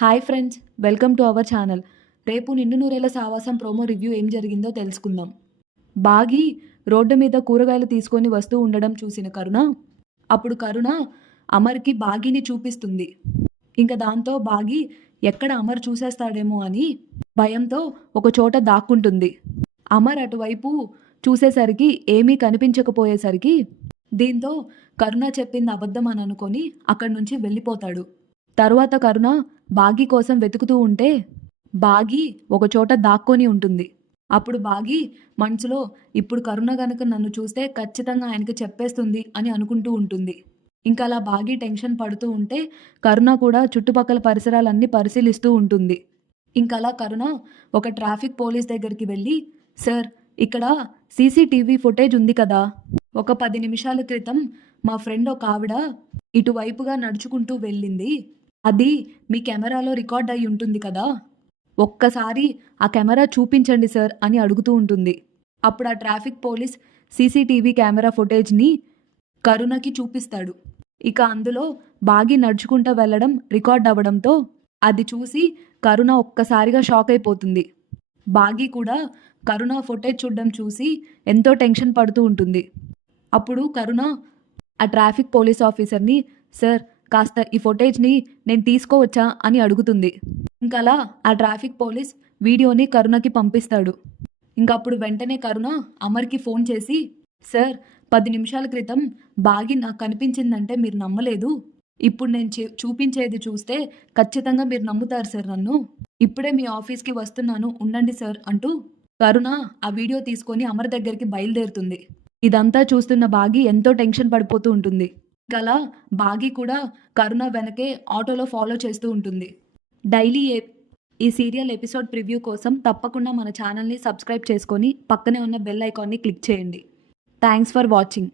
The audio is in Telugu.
Hi friends, welcome to our channel. రేపు నిండు నూరేళ్ల సావాసం ప్రోమో రివ్యూ ఏం జరిగిందో తెలుసుకుందాం. బాగి రోడ్డు మీద కూరగాయలు తీసుకొని వస్తూ ఉండడం చూసిన కరుణ అప్పుడు అమర్కి బాగిని చూపిస్తుంది. ఇంకా దాంతో బాగి ఎక్కడ అమర్ చూసేస్తాడేమో అని భయంతో ఒక చోట దాక్కుంటుంది. అమర్ అటువైపు చూసేసరికి ఏమీ కనిపించకపోయేసరికి దీంతో కరుణ చెప్పింది అబద్ధం అని అనుకొని అక్కడి నుంచి వెళ్ళిపోతాడు. తరువాత కరుణ బాగి కోసం వెతుకుతూ ఉంటే బాగి ఒకచోట దాక్కొని ఉంటుంది. అప్పుడు బాగి మనసులో ఇప్పుడు కరుణ గనుక నన్ను చూస్తే ఖచ్చితంగా ఆయనకి చెప్పేస్తుంది అని అనుకుంటూ ఉంటుంది. ఇంకా అలా బాగి టెన్షన్ పడుతూ ఉంటే కరుణ కూడా చుట్టుపక్కల పరిసరాలన్నీ పరిశీలిస్తూ ఉంటుంది. ఇంకా అలా కరుణ ఒక ట్రాఫిక్ పోలీస్ దగ్గరికి వెళ్ళి, సార్, ఇక్కడ సీసీటీవీ ఫుటేజ్ ఉంది కదా, ఒక 10 నిమిషాల క్రితం మా ఫ్రెండ్ ఒక ఆవిడ ఇటువైపుగా నడుచుకుంటూ వెళ్ళింది, అది మీ కెమెరాలో రికార్డ్ అయి ఉంటుంది కదా, ఒక్కసారి ఆ కెమెరా చూపించండి సార్ అని అడుగుతూ ఉంటుంది. అప్పుడు ఆ ట్రాఫిక్ పోలీస్ సీసీటీవీ కెమెరా ఫుటేజ్ని కరుణకి చూపిస్తాడు. ఇక అందులో బాగి నడుచుకుంటూ వెళ్ళడం రికార్డ్ అవ్వడంతో అది చూసి కరుణ ఒక్కసారిగా షాక్ అయిపోతుంది. బాగి కూడా కరుణ ఫుటేజ్ చూడడం చూసి ఎంతో టెన్షన్ పడుతూ ఉంటుంది. అప్పుడు కరుణ ఆ ట్రాఫిక్ పోలీస్ ఆఫీసర్ని, సార్, కాస్త ఈ ఫుటేజ్ని నేను తీసుకోవచ్చా అని అడుగుతుంది. ఇంకలా ఆ ట్రాఫిక్ పోలీస్ వీడియోని కరుణకి పంపిస్తాడు. ఇంకప్పుడు వెంటనే కరుణ అమర్కి ఫోన్ చేసి, సార్, 10 నిమిషాల క్రితం బాగి నాకు కనిపించిందంటే మీరు నమ్మలేదు, ఇప్పుడు నేను చూపించేది చూస్తే ఖచ్చితంగా మీరు నమ్ముతారు సార్ నన్ను, ఇప్పుడే మీ ఆఫీస్కి వస్తున్నాను, ఉండండి సార్ అంటూ కరుణ ఆ వీడియో తీసుకొని అమర్ దగ్గరికి బయలుదేరుతుంది. ఇదంతా చూస్తున్న బాగి ఎంతో టెన్షన్ పడిపోతూ ఉంటుంది. అలా బాగి కూడా కరుణ వెనకే ఆటోలో ఫాలో చేస్తూ ఉంటుంది. డైలీ ఈ సీరియల్ ఎపిసోడ్ ప్రివ్యూ కోసం తప్పకుండా మన ఛానల్ని సబ్స్క్రైబ్ చేసుకొని పక్కనే ఉన్న బెల్ ఐకాన్ని క్లిక్ చేయండి. Thanks for watching.